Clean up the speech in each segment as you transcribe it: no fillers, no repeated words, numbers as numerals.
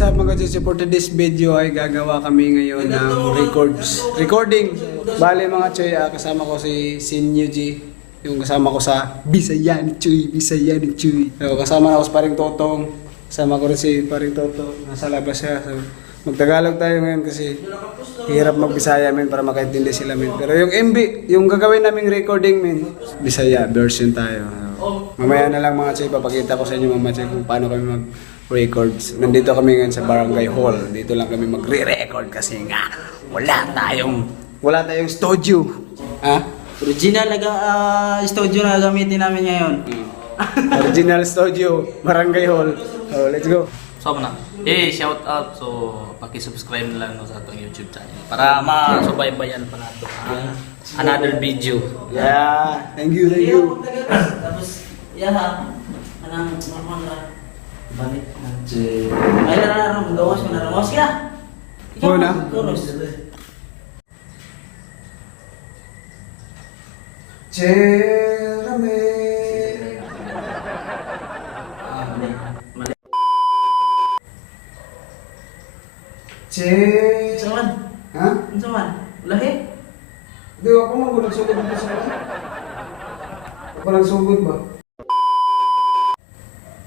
what's up mga Chuchi? For today's video ay gagawa kami ngayon ng recording. Bale mga Chuy, kasama ko si Sinyu G, yung kasama ko sa Bisayan Chuy. So, kasama na ako sa Paring Totong. Kasama ko rin si Paring Totong. Nasa labas siya. So, magtagalog tayo ngayon kasi hirap magbisaya men para makaintindi sila men. Pero yung MB, yung gagawin naming recording men, Bisaya version tayo. Mamaya na lang mga Chuy, papakita ko sa inyo mga Chuy kung paano kami mag-records. Nandito kami ngayon sa Barangay Hall. Dito lang kami magre-record kasi nga wala tayong studio. Ha? Original studio na gamitin namin ngayon. Original studio, Barangay Hall. Oh, let's go. So na. Shout out. So paki-subscribe na lang no, sa atong YouTube channel para masubaybayan pa nato another video. Yeah, thank you. Tapos anang normal na balik na. Ay na gawas mo na ka. Oo na. Jeremy. Mali. Saman? Ha? Saman? Lahi? Di ako nagsugod dito sa akin. Ako nagsugod ba?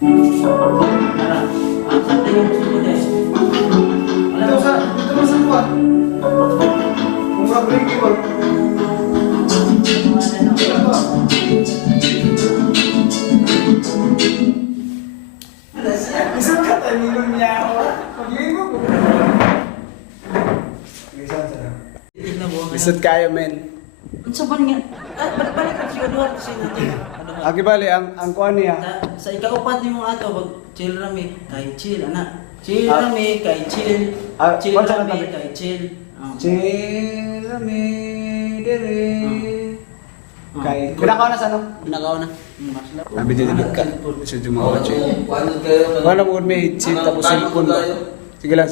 Dito masamba. Kung ma-break ba? Isang katanilong niya ako. Pag-iin mo ko. Lisod kayo, men. Ang saban nga. Balik ka siya doon kasi natin. Aki bali, ang kuha niya. Sa ikaupat yung ato, pag chill rami, kay chill, anak. Chill rami, kay chill. Chill rami, kay chill. Jeremy, dere. Kay, pinakaw na sa ano? Pinakaw na. Sabi dito ka. Sa jumawa, Choy. Wala mo may chip tapos cellphone ba? Sige lang.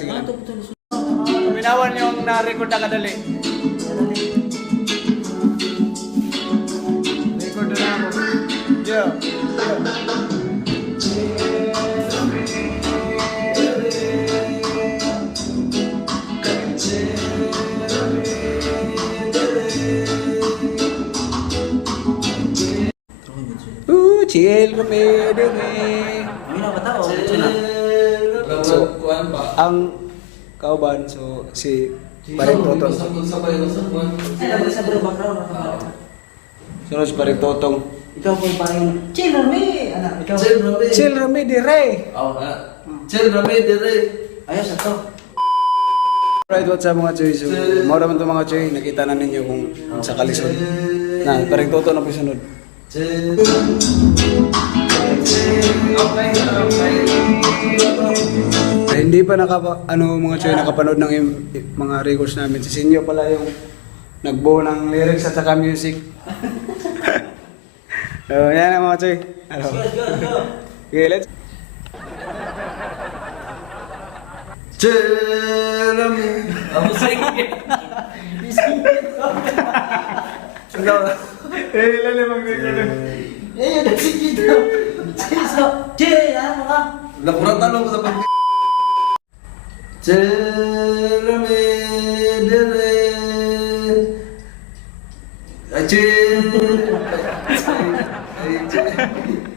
Pinawan yung na-record na kadali. Record na ako. Yeah. Chill kami, dere. Kami na ba tao? So, ang kauban, so si Paring Totong. Sa bro background. Sunod si Paring Totong. Ikaw po parang chill rami, anak. Ikaw. Chill rami, dire. Chill rami dire. Ayos ato. Right, what's up mga Choy? So, mura man ito mga Choy. Nakita na ninyo kung sa kalisod. Na, Paring Totong na po sunod. Hindi pa mga Choy nakapanood ng mga records namin. Si Sinyo pala yung nagbuo ng lyrics at saka music. So, yan ang mga Choy. Hello. Okay, let's. Jeremy. Ako sige. Lalim mag-record. Yun na sige daw. Chill, ano ka? Nakuratan ko sa pag. Jeremy dire. Chill.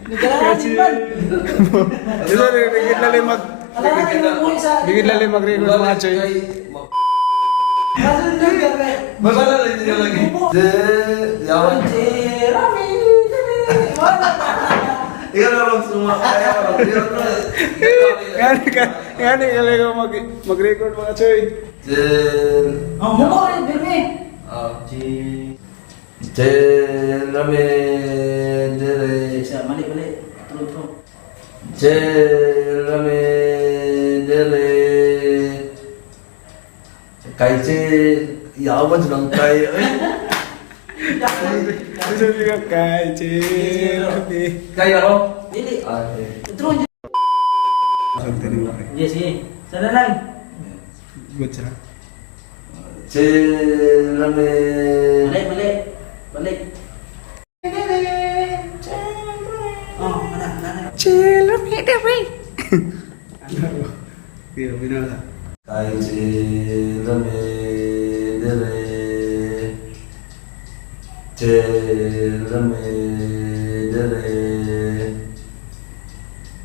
Nagkakasin ba? Dito, bigit lalim mag-record mga Choy. Kasunod na gabi. Masala lang niya lagi. Yawan. Rami, wala. Ikaw na lang sumakaya. Ngani ko mag-record mga Choy. Ang mukha rin, Birmi. Jeremy dire. Mali. True. Jeremy dire. Kay yawan lang kay. Bisa juga kay Jeremy. Kay ako? Dili. Okay. True. Yes, sige. Sana lang. Good sila. Jeremy. Mali. Balik. Oh, mana. Jeremy, Jeremy. Sige, binala. Kahit rame dere rame dere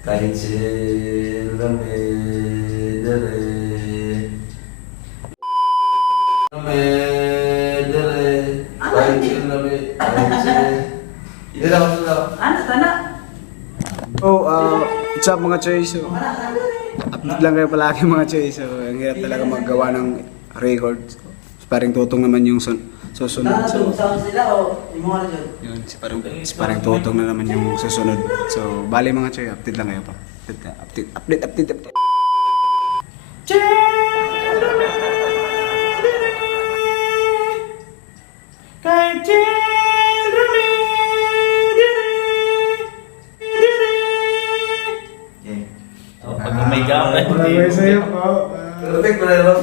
kahit rame dere rame dere kahit rame dere Ano, tanda? Oh, what's up mga choy? So, update lang kayo palagi mga choy. So, ang hirap talaga maggawa ng record. So, parang tutong naman yung susunod. So, Sound sila o yung mga dyan? yun, si parang tutong na naman yung susunod. So, bali mga choy, update lang kayo pa. Update. So, pag may gamay, Maraming sa'yo po. perfect pero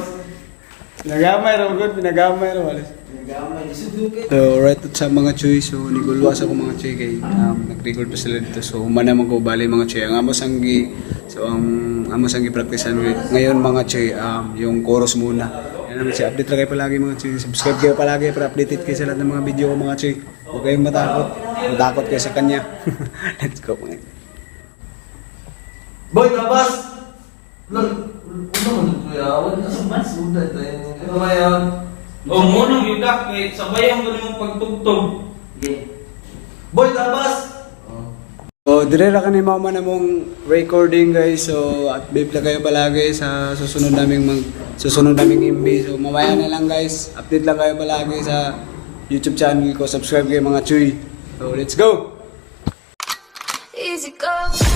Pinagamay raw, good. Pinagamay raw. Alis. Nagamay, isudod kayo. So, right at sa mga choy. So, nigulwas ako mga choy kay nag-record pa sila dito. So, humana naman ko bali mga choy. Ang amos ang practicean ngayon mga choy, yung chorus muna. Yan naman siya. Update lang kayo palagi mga choy. Subscribe kayo palagi para updated kayo sa lahat ng mga video ko mga choy. Huwag kayong matakot. Matakot kayo sa kanya. Let's go mga. boy labas ano man kuya awan na mas sudah tayo ano ba yan O munang yudak, eh, sabayan ko naman pagtugtog. Okay. boy labas So, dire ra kani mama na mong recording guys. So, at babe lang kayo palagi sa susunod naming MB. So, mamaya na lang guys. Update lang kayo palagi sa YouTube channel ko. Subscribe kayo mga chuy. So, let's go! Easy go.